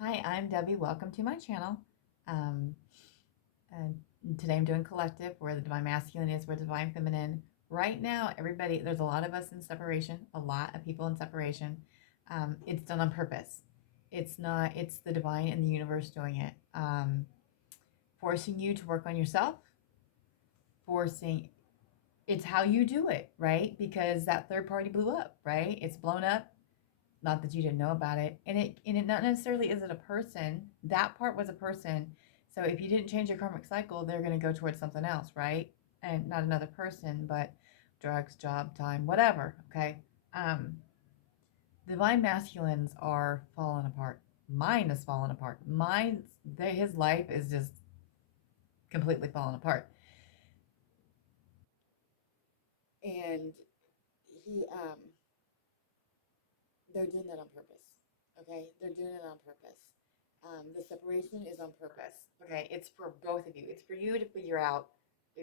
Hi, I'm Debbie. Welcome to my channel. Um, and today I'm doing collective, where the divine masculine is, where the divine feminine. Right now, everybody, there's a lot of us in separation, a lot of people in separation. It's done on purpose. It's not, it's the divine and the universe doing it. Forcing you to work on yourself, forcing, it's how you do it, right? Because that third party blew up, right? It's blown up. Not that you didn't know about it, and it not necessarily is it a person. That part was a person. So if you didn't change your karmic cycle, they're going to go towards something else, right? And not another person, but drugs, job, time, whatever. Okay. um Divine masculines are falling apart. Mine is falling apart. His life is just completely falling apart. And he they're doing that on purpose. Okay, they're doing it on purpose. The separation is on purpose. Okay, it's for both of you. It's for you to figure out: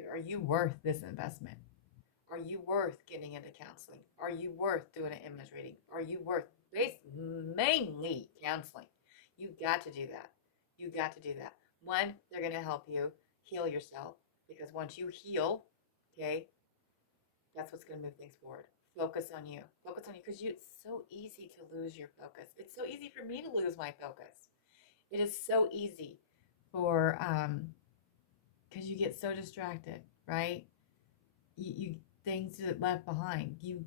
are you worth this investment? Are you worth getting into counseling? Are you worth doing an image reading? Are you worth mainly counseling? You got to do that. You got to do that. One, they're going to help you heal yourself, because once you heal, okay, that's what's going to move things forward. Focus on you. Focus on you, because it's so easy to lose your focus. It's so easy for me to lose my focus. It is so easy for because you get so distracted, right? You things that left behind. You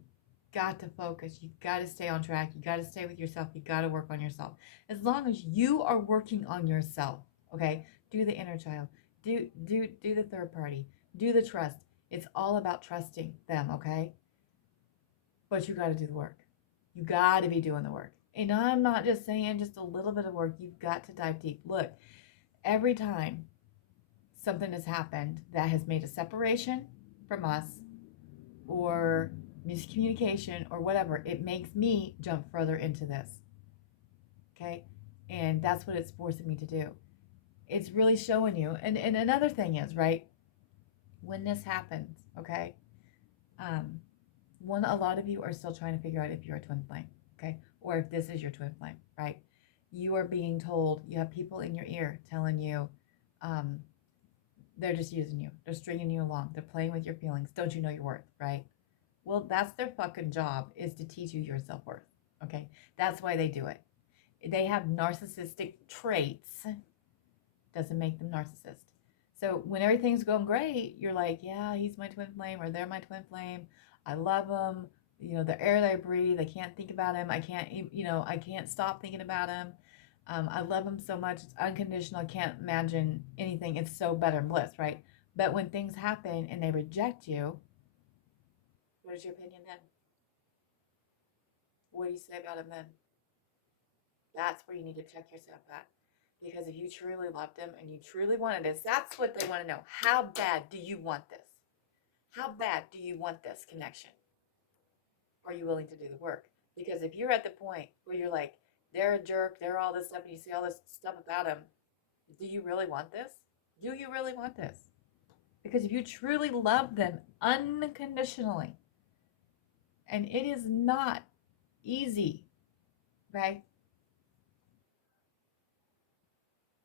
got to focus. You got to stay on track. You got to stay with yourself. You got to work on yourself. As long as you are working on yourself, okay? Do the inner child. Do the third party. Do the trust. It's all about trusting them, okay? But you got to do the work. You got to be doing the work. And I'm not just saying just a little bit of work. You've got to dive deep. Look, every time something has happened that has made a separation from us, or miscommunication, or whatever, it makes me jump further into this. Okay. And that's what it's forcing me to do. It's really showing you. And another thing is, right, when this happens, okay, um, a lot of you are still trying to figure out if you're a twin flame, okay, or if this is your twin flame, right? You are being told, you have people in your ear telling you, um, they're just using you, they're stringing you along, they're playing with your feelings. Don't you know your worth, right? Well, that's their fucking job, is to teach you your self worth, okay? That's why they do it. They have narcissistic traits, doesn't make them narcissist. So when everything's going great, you're like, yeah, he's my twin flame, or they're my twin flame. I love them. You know, the air that I breathe, I can't think about him. I can't stop thinking about him. I love him so much. It's unconditional. I can't imagine anything. It's so better and bliss, right? But when things happen and they reject you, what is your opinion then? What do you say about him then? That's where you need to check yourself at. Because if you truly loved him and you truly wanted this, that's what they want to know. How bad do you want this? How bad do you want this connection? Are you willing to do the work? Because if you're at the point where you're like, they're a jerk, they're all this stuff, and you see all this stuff about them, do you really want this? Do you really want this? Because if you truly love them unconditionally, and it is not easy, right?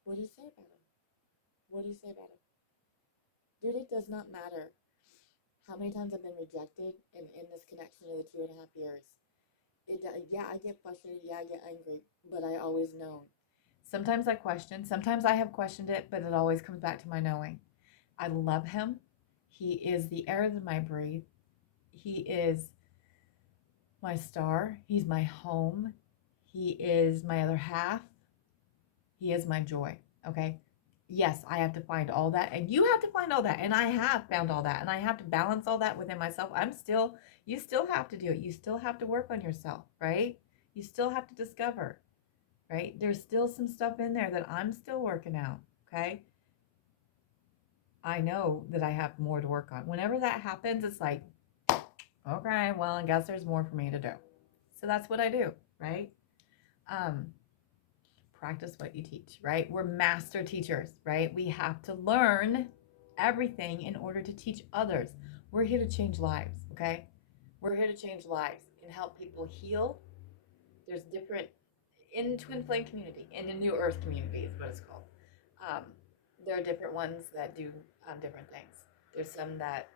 What do you say about him? What do you say about him? Dude, it does not matter how many times I've been rejected in this connection of the 2.5 years. Yeah, I get frustrated. Yeah, I get angry, but I always know. Sometimes I question. Sometimes I have questioned it, but it always comes back to my knowing. I love him. He is the air that I breathe. He is my star. He's my home. He is my other half. He is my joy. Okay. Yes, I have to find all that, and you have to find all that, and I have found all that, and I have to balance all that within myself. You still have to do it. You still have to work on yourself, right? You still have to discover, right? There's still some stuff in there that I'm still working out, okay? I know that I have more to work on. Whenever that happens, it's like, okay, well, I guess there's more for me to do. So that's what I do, right? Um, Practice what you teach, right? We're master teachers, right? We have to learn everything in order to teach others. We're here to change lives, okay? We're here to change lives and help people heal. There's different, in twin flame community, in the new earth community is what it's called. Um, there are different ones that do different things. There's some that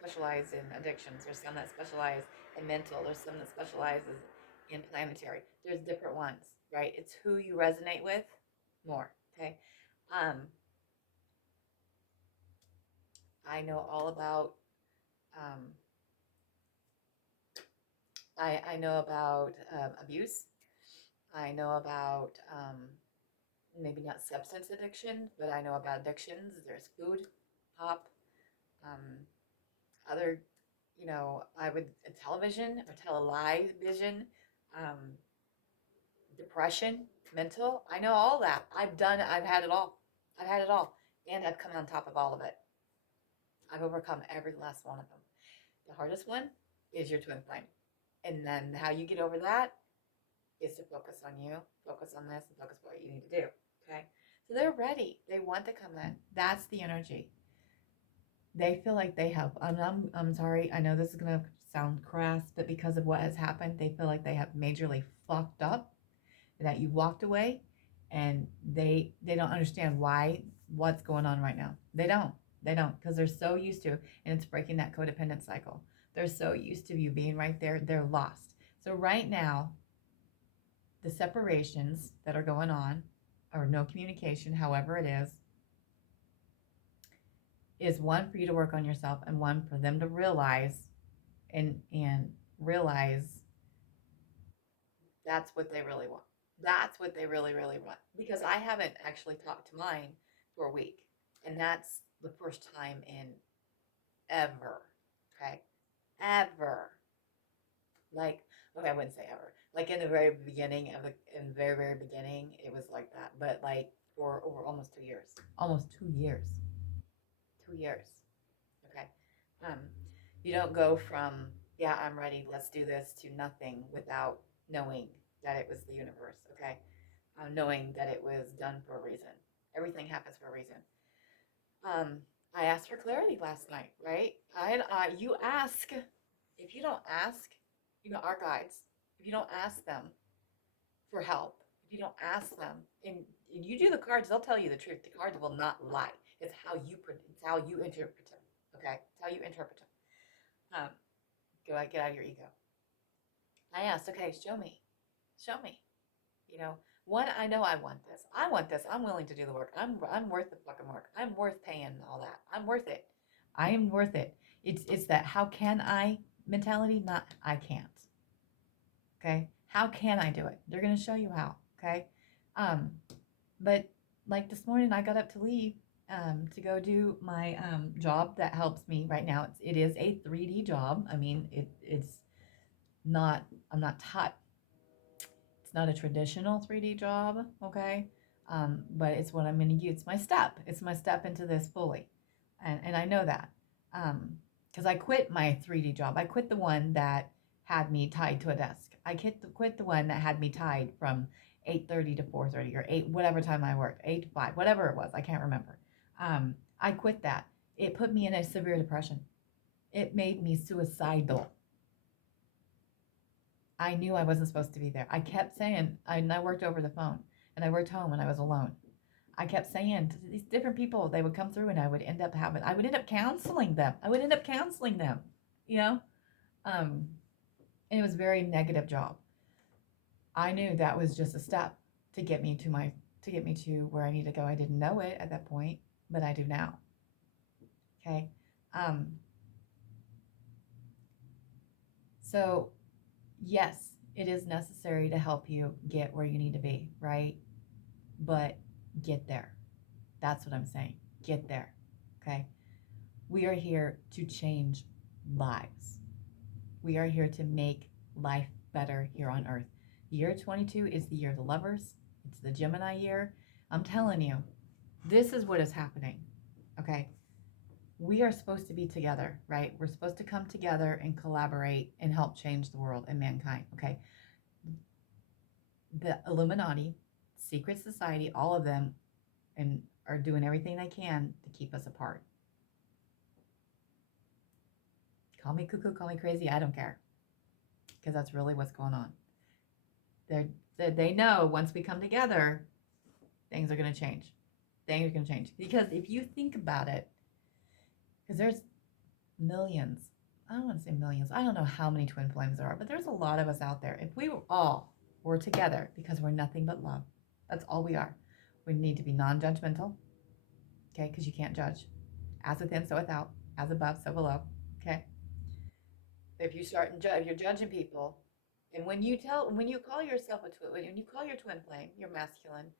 specialize in addictions. There's some that specialize in mental. There's some that specializes in planetary. There's different ones, right? It's who you resonate with more. Okay. Um, I know all about. Um, I know about abuse. I know about maybe not substance addiction, but I know about addictions. There's food, pop, um, other, I would television or television, um, depression, mental. I know all that. I've had it all. I've had it all. And I've come on top of all of it. I've overcome every last one of them. The hardest one is your twin flame. And then how you get over that is to focus on you, focus on this, and focus on what you need to do. Okay. So they're ready. They want to come in. That's the energy. They feel like they have, I'm sorry, I know this is going to sound crass, but because of what has happened, they feel like they have majorly fucked up, that you walked away, and they don't understand what's going on right now. They don't, because they're so used to, and it's breaking that codependent cycle. They're so used to you being right there, they're lost. So right now, the separations that are going on, or no communication, however it is one for you to work on yourself, and one for them to realize and realize that's what they really want. That's what they really, really want. Because I haven't actually talked to mine for a week. And that's the first time in ever. Okay. Ever. Like, okay, I wouldn't say ever. Like in the very beginning in the very, very beginning, it was like that. But like for over almost 2 years. Almost 2 years. 2 years. Okay. Um, you don't go from, yeah, I'm ready, let's do this, to nothing without knowing that it was the universe, okay? Knowing that it was done for a reason. Everything happens for a reason. Um, I asked for clarity last night, right? You ask, if you don't ask, our guides, if you don't ask them for help, if you don't ask them, and you do the cards, they'll tell you the truth. The cards will not lie. It's how you interpret them. Okay, it's how you interpret them. Get out of your ego. I asked, okay, show me. You know, one, I know I want this. I want this. I'm willing to do the work. I'm worth the fucking work. I'm worth paying all that. I'm worth it. I am worth it. It's that how can I mentality, not I can't. Okay, how can I do it? They're gonna show you how. Okay, um, but like this morning, I got up to leave to go do my job that helps me right now. It is a 3D job. I mean, it's not. I'm not taught. It's not a traditional 3D job. Okay, but it's what I'm going to use. It's my step. It's my step into this fully, and I know that because I quit my 3D job. I quit the one that had me tied to a desk. I quit the one that had me tied from 8:30 to 4:30 or 8 whatever time I worked, 8 to 5, whatever it was. I can't remember. I quit that. It put me in a severe depression. It made me suicidal. I knew I wasn't supposed to be there. I kept saying, and I worked over the phone, and I worked home, and I was alone. I kept saying to these different people, they would come through, and I would end up counseling them. You know, um, and it was a very negative job. I knew that was just a step to get me to where I need to go. I didn't know it at that point, but I do now. Okay, um, so yes, it is necessary to help you get where you need to be, right? But get there. That's what I'm saying. Get there. Okay. We are here to change lives. We are here to make life better here on earth. Year 22 is the year of the lovers. It's the Gemini year. I'm telling you, this is what is happening. Okay. We are supposed to be together, right? We're supposed to come together and collaborate and help change the world and mankind. Okay. The Illuminati, secret society, all of them, and are doing everything they can to keep us apart. Call me cuckoo, call me crazy, I don't care. Because that's really what's going on. They're that they know once we come together, things are going to change. Things are going to change. Because if you think about it, because there's millions, I don't want to say millions, I don't know how many twin flames there are, but there's a lot of us out there. If we all were together, because we're nothing but love, that's all we are. We need to be non-judgmental, okay, because you can't judge. As within, so without. As above, so below, okay? If you start if you're judging people, and when you call yourself a twin, when you call your twin flame, you're masculine,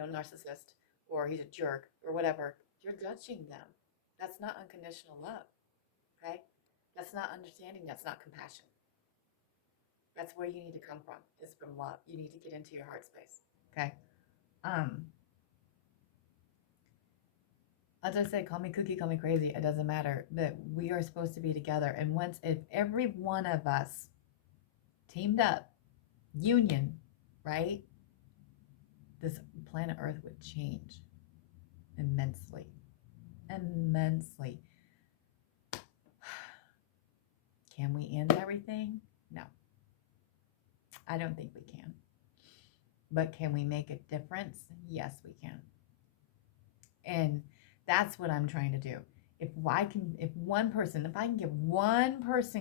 narcissist, or he's a jerk, or whatever, you're judging them. That's not unconditional love, okay? That's not understanding. That's not compassion. That's where you need to come from, is from love. You need to get into your heart space, okay? As I say, call me kooky, call me crazy, it doesn't matter. That we are supposed to be together. And if every one of us teamed up, union, right? This planet Earth would change immensely. Immensely. Can we end everything? No. I don't think we can. But can we make a difference? Yes, we can. And that's what I'm trying to do. If I can give one person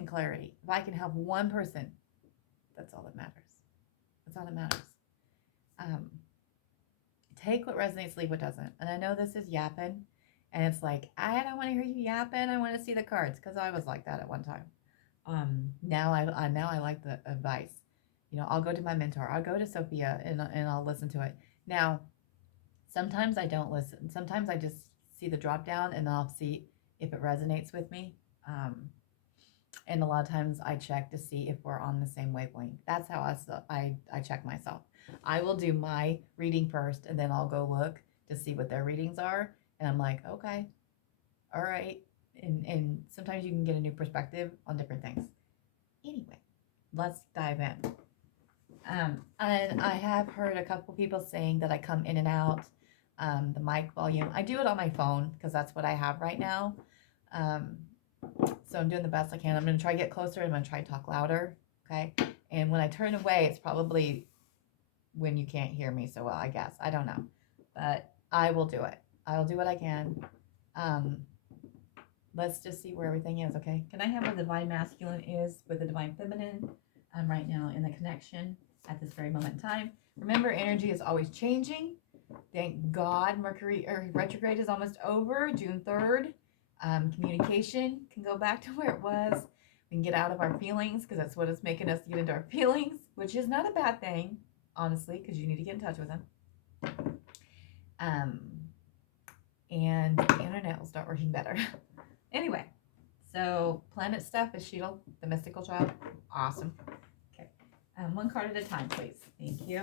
clarity, if I can help one person, that's all that matters. That's all that matters. Take what resonates, leave what doesn't. And I know this is yapping, and it's like, I don't want to hear you yapping. I want to see the cards, because I was like that at one time. Now I like the advice. I'll go to my mentor. I'll go to Sophia, and I'll listen to it. Now, sometimes I don't listen. Sometimes I just see the drop down, and I'll see if it resonates with me. And a lot of times I check to see if we're on the same wavelength. That's how I check myself. I will do my reading first, and then I'll go look to see what their readings are. And I'm like, okay, all right. And sometimes you can get a new perspective on different things. Anyway, let's dive in. And I have heard a couple people saying that I come in and out. The mic volume. I do it on my phone because that's what I have right now. So I'm doing the best I can. I'm going to try to get closer. I'm going to try to talk louder. Okay. And when I turn away, it's probably when you can't hear me so well, I guess. I don't know. But I will do it. I'll do what I can. Let's just see where everything is, okay? Can I have where the divine masculine is with the divine feminine? I'm right now in the connection at this very moment in time. Remember, energy is always changing. Thank God Mercury retrograde is almost over, June 3rd. Communication can go back to where it was. We can get out of our feelings, because that's what is making us get into our feelings, which is not a bad thing, honestly, because you need to get in touch with them. And the internet will start working better. Anyway, so planet stuff is Sheila, the mystical child. Awesome. Okay. One card at a time, please. Thank you.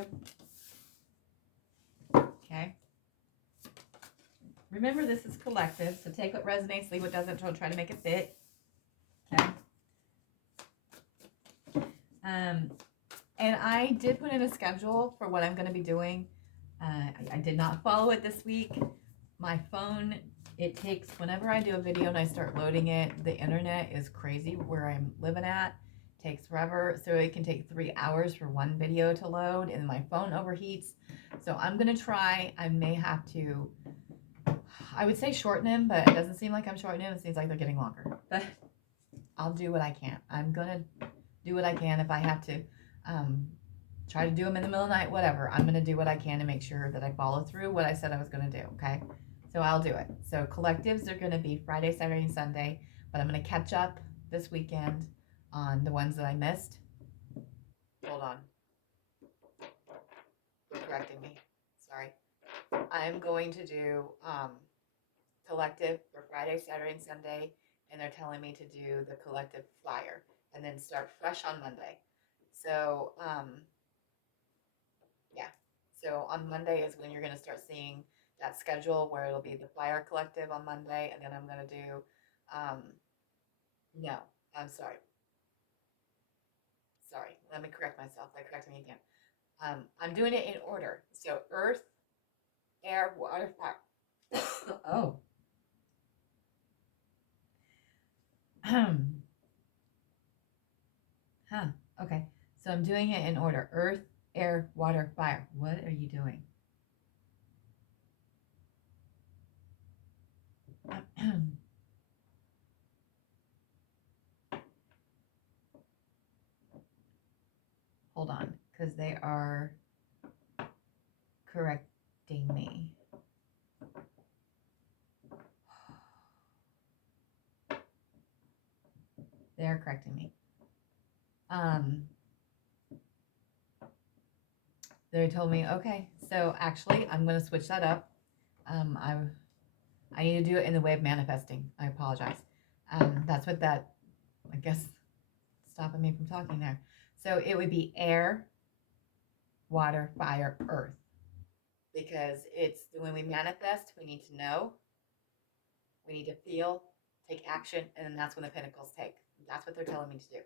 Okay. Remember, this is collective, so take what resonates, leave what doesn't, try to make it fit. Okay. And I did put in a schedule for what I'm going to be doing. I did not follow it this week. My phone, it takes, whenever I do a video and I start loading it, the internet is crazy where I'm living at. It takes forever, so it can take 3 hours for one video to load, and my phone overheats. So I'm going to try. I may have to, I would say shorten them, but it doesn't seem like I'm shortening them. It seems like they're getting longer. But I'll do what I can. I'm going to do what I can. If I have to try to do them in the middle of the night, whatever, I'm going to do what I can to make sure that I follow through what I said I was going to do, okay? So I'll do it. So collectives are going to be Friday, Saturday, and Sunday, but I'm going to catch up this weekend on the ones that I missed. Hold on. They're correcting me. Sorry. I'm going to do collective for Friday, Saturday, and Sunday, and they're telling me to do the collective flyer and then start fresh on Monday. So, yeah. So on Monday is when you're going to start seeing that schedule where it'll be the flyer collective on Monday, and then I'm going to do, no, I'm sorry. Sorry, let me correct myself. I corrected me again. I'm doing it in order. So earth, air, water, fire. Oh. Okay. So I'm doing it in order. Earth, Air, water, fire. What are you doing? Hold on, because they are correcting me. They're correcting me. They told me, okay, so actually, I'm going to switch that up. I need to do it in the way of manifesting. I apologize. That's what that, I guess, stopping me from talking there. So it would be air, water, fire, earth. Because it's when we manifest, we need to know, we need to feel, take action, and then that's when the pentacles take. That's what they're telling me to do.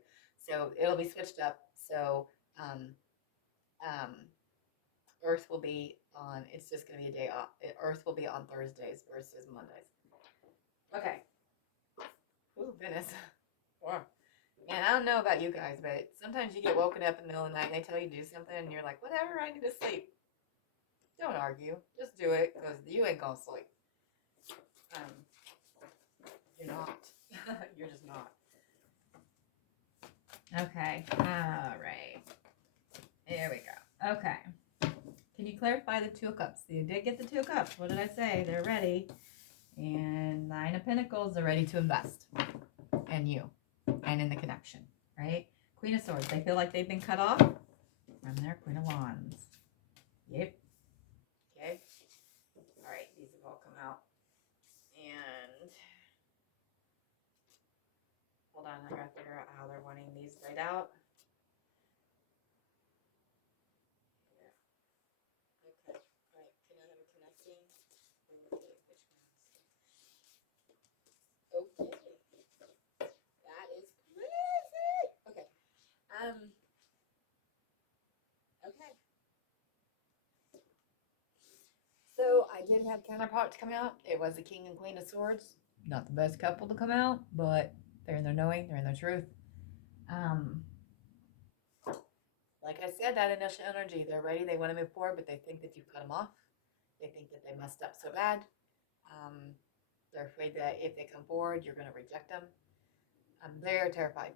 So it'll be switched up. So Earth will be on, it's just going to be a day off. Earth will be on Thursdays versus Mondays. Okay. Ooh, Venice. Wow. Man, I don't know about you guys, but sometimes you get woken up in the middle of the night and they tell you to do something and you're like, whatever, I need to sleep. Don't argue. Just do it because you ain't going to sleep. You're not. You're just not. Okay. All right. There we go. Okay. Can you clarify the 2 of Cups? You did get the 2 of Cups. What did I say? They're ready. And 9 of Pentacles, they're ready to invest in you and in the connection, right? Queen of Swords, they feel like they've been cut off from their Queen of Wands. Yep. Okay. All right, these have all come out. And hold on, I gotta figure out how they're wanting these laid out. Okay. All right. Can I have a connecting? Okay. Which ones? Okay. That is crazy. Okay. Okay. So I did have counterparts come out. It was the King and Queen of Swords. Not the best couple to come out, but they're in their knowing, they're in their truth. Like I said, that initial energy, they're ready, they want to move forward, but they think that you cut them off. They think that they messed up so bad. They're afraid that if they come forward, you're going to reject them. They're terrified.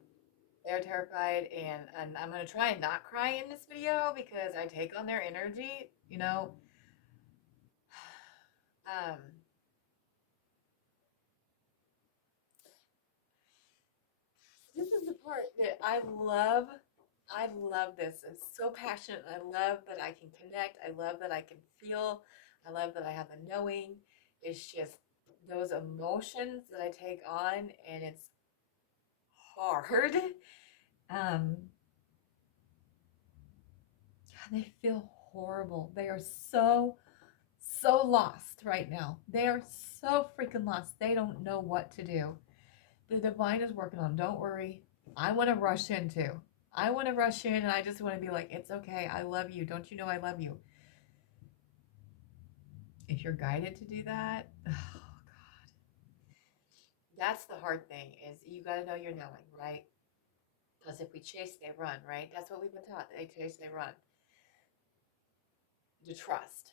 They're terrified, and I'm going to try and not cry in this video because I take on their energy, you know. This is the part that I love. I love this. I'm so passionate. I love that I can connect. I love that I can feel. I love that I have the knowing. It's just those emotions that I take on, and it's hard. Um, they feel horrible. They are so lost right now. They are so freaking lost. They don't know what to do. The divine is working on them. Don't worry. I want to rush in too. I want to rush in and I just want to be like, it's okay. I love you. Don't you know I love you? If you're guided to do that, oh God. That's the hard thing is you got to know your knowing, right? Because if we chase, they run, right? That's what we've been taught. They chase, they run. The trust.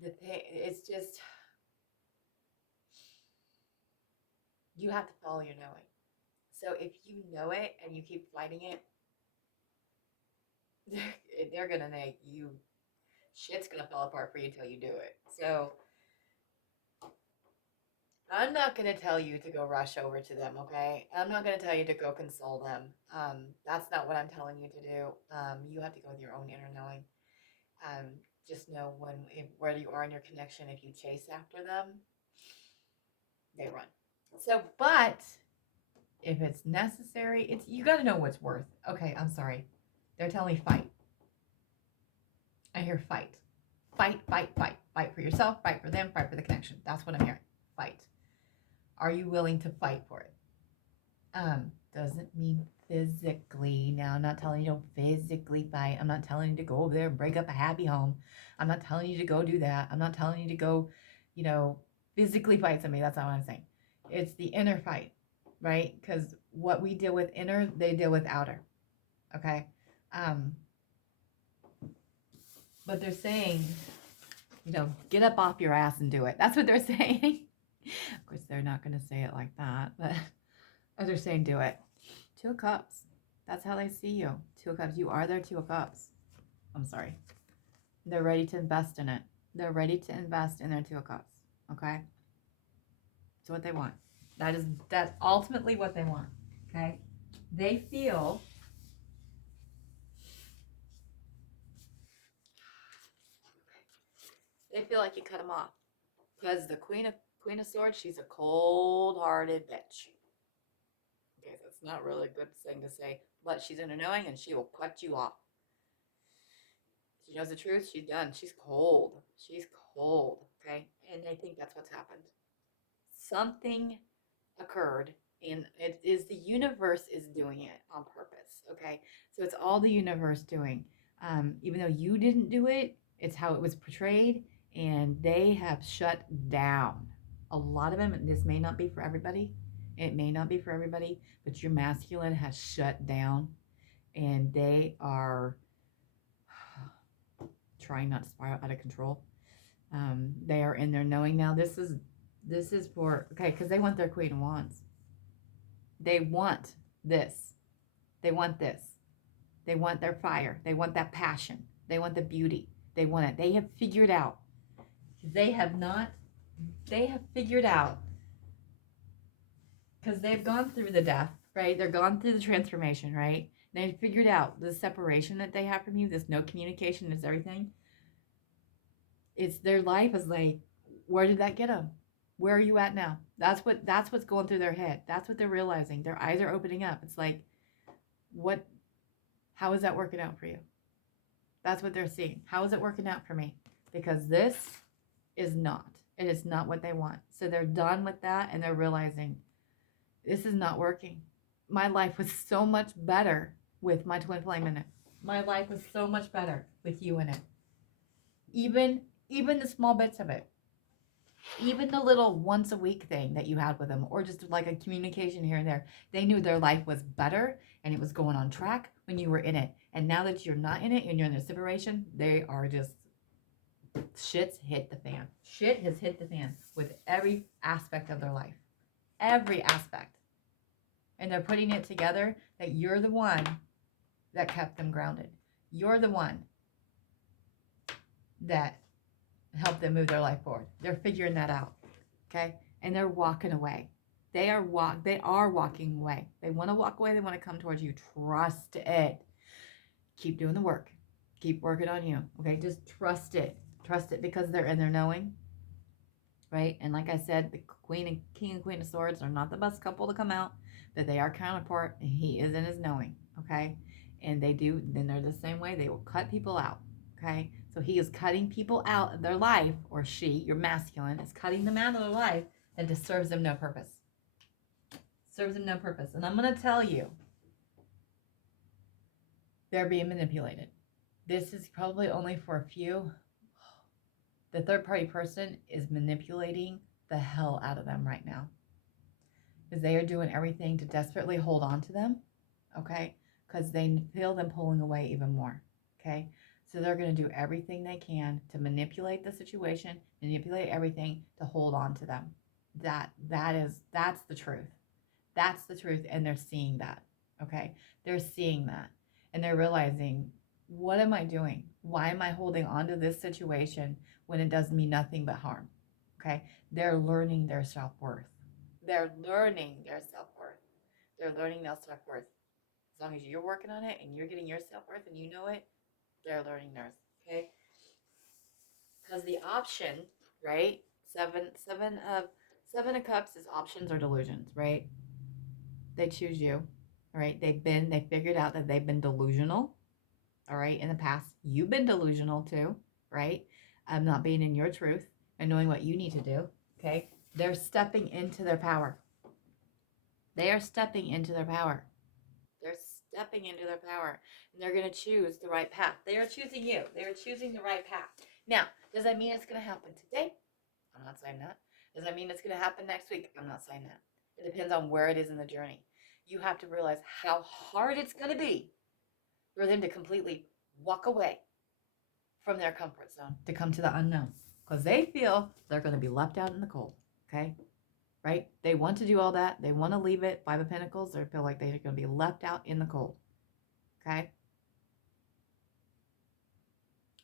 The thing, it's just, you have to follow your knowing. So if you know it and you keep fighting it, they're going to make you, shit's going to fall apart for you till you do it. So I'm not going to tell you to go rush over to them, okay? I'm not going to tell you to go console them. That's not what I'm telling you to do. You have to go with your own inner knowing. Just know where you are in your connection. If you chase after them, they run. So, but if it's necessary, you got to know what's worth. Okay, I'm sorry. They're telling me fight. I hear fight. Fight, fight, fight. Fight for yourself, fight for them, fight for the connection. That's what I'm hearing. Fight. Are you willing to fight for it? Doesn't mean physically. Now, I'm not telling you to physically fight. I'm not telling you to go over there and break up a happy home. I'm not telling you to go do that. I'm not telling you to go, physically fight somebody. That's not what I'm saying. It's the inner fight, right? Because what we deal with inner, they deal with outer. Okay? Um, but they're saying, you know, get up off your ass and do it. That's what they're saying. Of course, they're not going to say it like that, but they're saying do it. 2 of Cups. That's how they see you. 2 of Cups. You are their 2 of Cups. I'm sorry. They're ready to invest in it. They're ready to invest in their 2 of Cups. Okay? It's what they want. That's ultimately what they want. Okay? They feel like you cut them off. Because the Queen of Swords, she's a cold-hearted bitch. Okay, so it's not really a good thing to say, but she's in a knowing and she will cut you off. She knows the truth, she's done. She's cold. She's cold. Okay? And I think that's what's happened. Something occurred, and it is the universe is doing it on purpose. Okay? So it's all the universe doing. Even though you didn't do it, it's how it was portrayed, and they have shut down. A lot of them, this may not be for everybody. It may not be for everybody, but your masculine has shut down, and they are trying not to spiral out of control. They are in their knowing now. This is for, okay, because they want their Queen of Wands. They want this. They want this. They want their fire. They want that passion. They want the beauty. They want it. They have figured out. They have figured out, because they've gone through the death, right? They're gone through the transformation, right? They figured out the separation that they have from you, this no communication, this everything. It's their life is like, where did that get them? Where are you at now? That's what's going through their head. That's what they're realizing. Their eyes are opening up. It's like, how is that working out for you? That's what they're seeing. How is it working out for me? Because this is not. It is not what they want. So they're done with that, and they're realizing this is not working. My life was so much better with my twin flame in it. My life was so much better with you in it. Even the small bits of it. Even the little once a week thing that you had with them, or just like a communication here and there. They knew their life was better and it was going on track when you were in it. And now that you're not in it and you're in a separation, they are just, shit's hit the fan. Shit has hit the fan with every aspect of their life. Every aspect. And they're putting it together that you're the one that kept them grounded. You're the one that helped them move their life forward. They're figuring that out. Okay? And they're walking away. They are walking away. They want to walk away. They want to come towards you. Trust it. Keep doing the work. Keep working on you. Okay? Just trust it. Trust it, because they're in their knowing. Right? And like I said, the King and Queen of Swords are not the best couple to come out, but they are counterpart, and he is in his knowing. Okay? And then they're the same way. They will cut people out. Okay? So he is cutting people out of their life, or she, your masculine, is cutting them out of their life, and just serves them no purpose. Serves them no purpose. And I'm going to tell you, they're being manipulated. This is probably only for a few. The third party person is manipulating the hell out of them right now, because they are doing everything to desperately hold on to them. Okay? Because they feel them pulling away even more. Okay? So they're going to do everything they can to manipulate the situation, manipulate everything to hold on to them. That's the truth. That's the truth, and they're seeing that. Okay? They're seeing that, and they're realizing, what am I doing? Why am I holding on to this situation when it does me nothing but harm? Okay? They're learning their self-worth. They're learning their self-worth. They're learning their self-worth. As long as you're working on it and you're getting your self-worth and you know it, they're learning theirs. Okay? Because the option, right? Seven of Cups is options or delusions, right? They choose you. All right? They figured out that they've been delusional. All right? In the past, you've been delusional too, right? Not being in your truth and knowing what you need to do. Okay? They're stepping into their power. They are stepping into their power. They're stepping into their power, and they're going to choose the right path. They are choosing you. They are choosing the right path. Now, does that mean it's going to happen today? I'm not saying that. Does that mean it's going to happen next week? I'm not saying that. It depends on where it is in the journey. You have to realize how hard it's going to be for them to completely walk away from their comfort zone to come to the unknown, because they feel they're going to be left out in the cold. Okay, right? They want to do all that. They want to leave it. Five of Pentacles. They feel like they're going to be left out in the cold. Okay,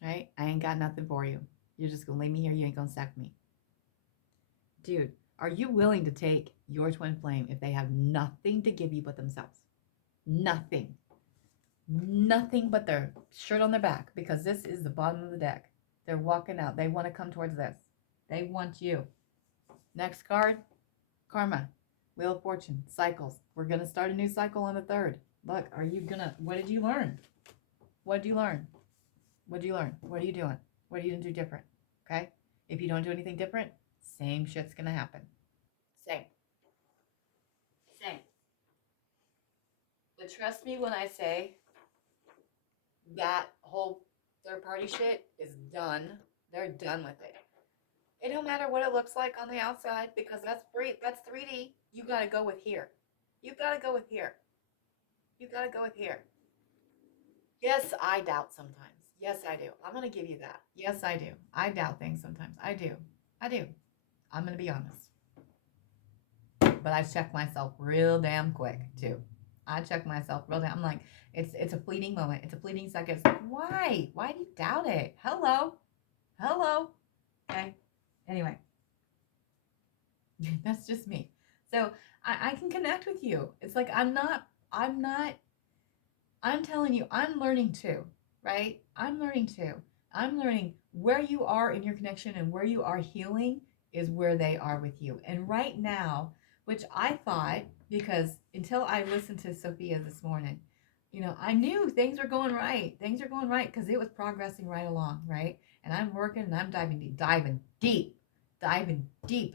right? I ain't got nothing for you. You're just going to leave me here. You ain't going to sack me. Dude, are you willing to take your twin flame if they have nothing to give you but themselves? Nothing. Nothing but their shirt on their back, because this is the bottom of the deck. They're walking out. They want to come towards this. They want you. Next card, Karma, Wheel of Fortune, cycles. We're going to start a new cycle on the 3rd. Look, are you going to, what did you learn? What did you learn? What did you learn? What are you doing? What are you going to do different? Okay? If you don't do anything different, same shit's going to happen. Same. But trust me when I say that whole third party shit is done. They're done with it. It don't matter what it looks like on the outside, because that's 3D. You got to go with here. You got to go with here. You got to go with here. Yes, I doubt sometimes. Yes, I do. I'm going to give you that. Yes, I do. I doubt things sometimes. I do. I'm going to be honest. But I check myself real damn quick, too. I check myself real damn. I'm like, it's a fleeting moment. It's a fleeting second. It's like, why? Why do you doubt it? Hello? Okay. Anyway. That's just me. So I can connect with you. It's like, I'm telling you, I'm learning too, right? I'm learning where you are in your connection, and where you are healing is where they are with you. And right now, which I thought, because until I listened to Sophia this morning, I knew things were going right. Things are going right because it was progressing right along, right? And I'm working and I'm diving deep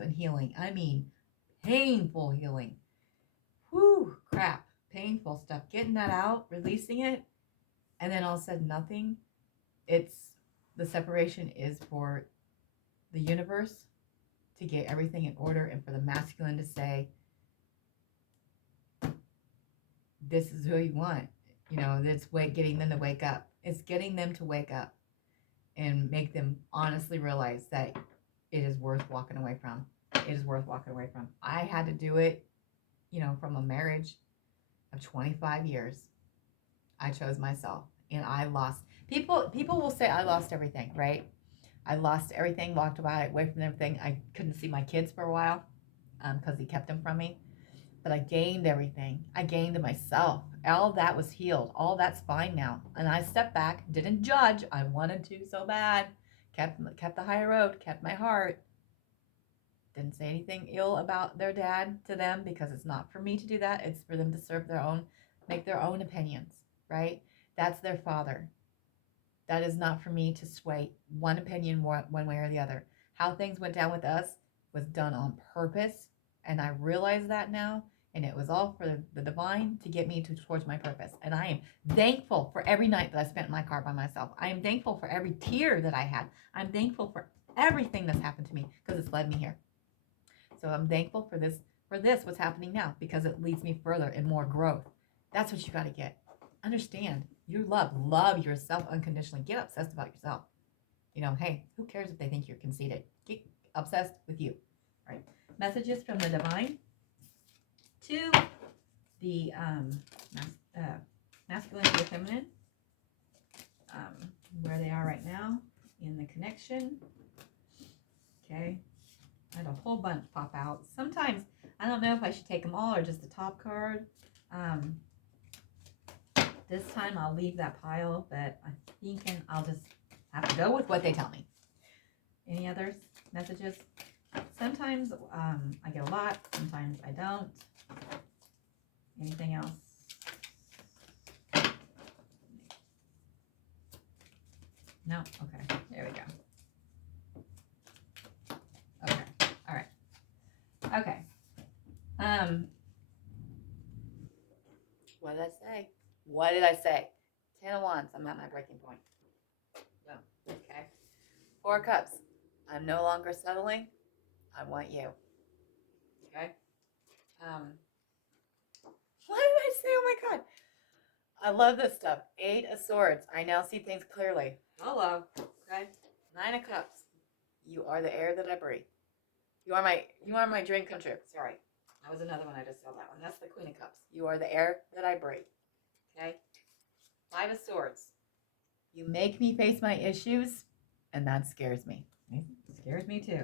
in healing. I mean, painful healing. Whew, crap. Painful stuff. Getting that out, releasing it, and then all of a sudden nothing. The separation is for the universe to get everything in order, and for the masculine to say, this is who you want. It's getting them to wake up. It's getting them to wake up and make them honestly realize that it is worth walking away from. It is worth walking away from. I had to do it, from a marriage of 25 years. I chose myself, and I lost. People will say I lost everything, right? I lost everything, walked away from everything. I couldn't see my kids for a while because he kept them from me. But I gained everything. I gained myself. All that was healed. All that's fine now. And I stepped back, didn't judge. I wanted to so bad. Kept the high road, kept my heart. Didn't say anything ill about their dad to them, because it's not for me to do that. It's for them to serve their own, make their own opinions, right? That's their father. That is not for me to sway one opinion one way or the other. How things went down with us was done on purpose. And I realize that now. And it was all for the divine to get me towards my purpose. And I am thankful for every night that I spent in my car by myself. I am thankful for every tear that I had. I'm thankful for everything that's happened to me, because it's led me here. So I'm thankful for this, what's happening now, because it leads me further and more growth. That's what you got to get. Understand. You love yourself unconditionally. Get obsessed about yourself. Hey, who cares if they think you're conceited? Get obsessed with you. All right. Messages from the divine to the masculine to the feminine, where they are right now in the connection. Okay. I had a whole bunch pop out. Sometimes I don't know if I should take them all or just the top card. This time I'll leave that pile, but I'm thinking I'll just have to go with what they tell me. Any others? Messages? Sometimes I get a lot. Sometimes I don't. Anything else? No? Okay. There we go. Okay. All right. Okay. What did I say? 10 of Wands. I'm at my breaking point. No. Okay. 4 of Cups. I'm no longer settling. I want you. Okay. What did I say? Oh my God. I love this stuff. 8 of Swords. I now see things clearly. Hello. Okay. 9 of Cups. You are the air that I breathe. You are my dream come true. Sorry. That was another one. I just saw that one. That's the Queen of Cups. You are the air that I breathe. Okay. 5 of Swords. You make me face my issues, and that scares me. It scares me too.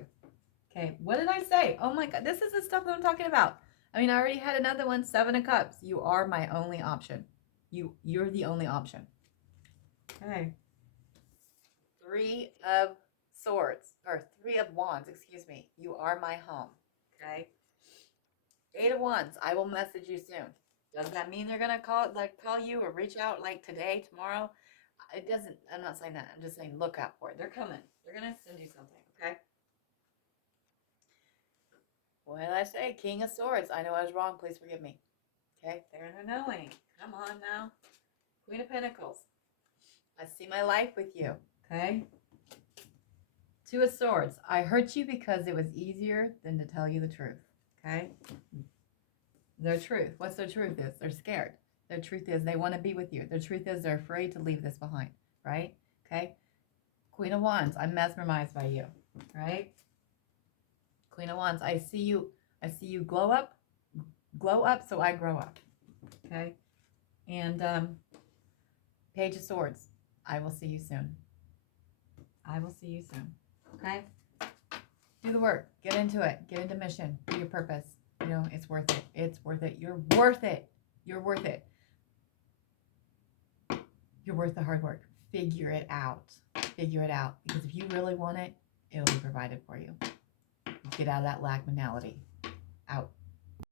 Okay. What did I say? Oh my God. This is the stuff that I'm talking about. I mean, I already had another one. 7 of Cups. You are my only option. You're the only option. Okay. 3 of Swords, or 3 of Wands, excuse me. You are my home. Okay. 8 of Wands. I will message you soon. Does that mean they're gonna call you or reach out like today, tomorrow? It doesn't. I'm not saying that. I'm just saying look out for it. They're coming. They're gonna send you something. Okay. What did I say? King of Swords. I know I was wrong. Please forgive me. Okay. They're knowing. Come on now. Queen of Pentacles. I see my life with you. Okay. 2 of Swords. I hurt you because it was easier than to tell you the truth. Okay. Their truth. What's their truth is? They're scared. Their truth is they want to be with you. Their truth is they're afraid to leave this behind. Right? Okay. Queen of Wands. I'm mesmerized by you. Right? Queen of Wands. I see you glow up. Glow up so I grow up. Okay. And Page of Swords. I will see you soon. I will see you soon. Okay? Do the work. Get into it. Get into mission. Do your purpose. You know, it's worth it. It's worth it. You're worth it. You're worth it. You're worth the hard work. Figure it out. Figure it out. Because if you really want it, it'll be provided for you. Get out of that lack mentality. Out.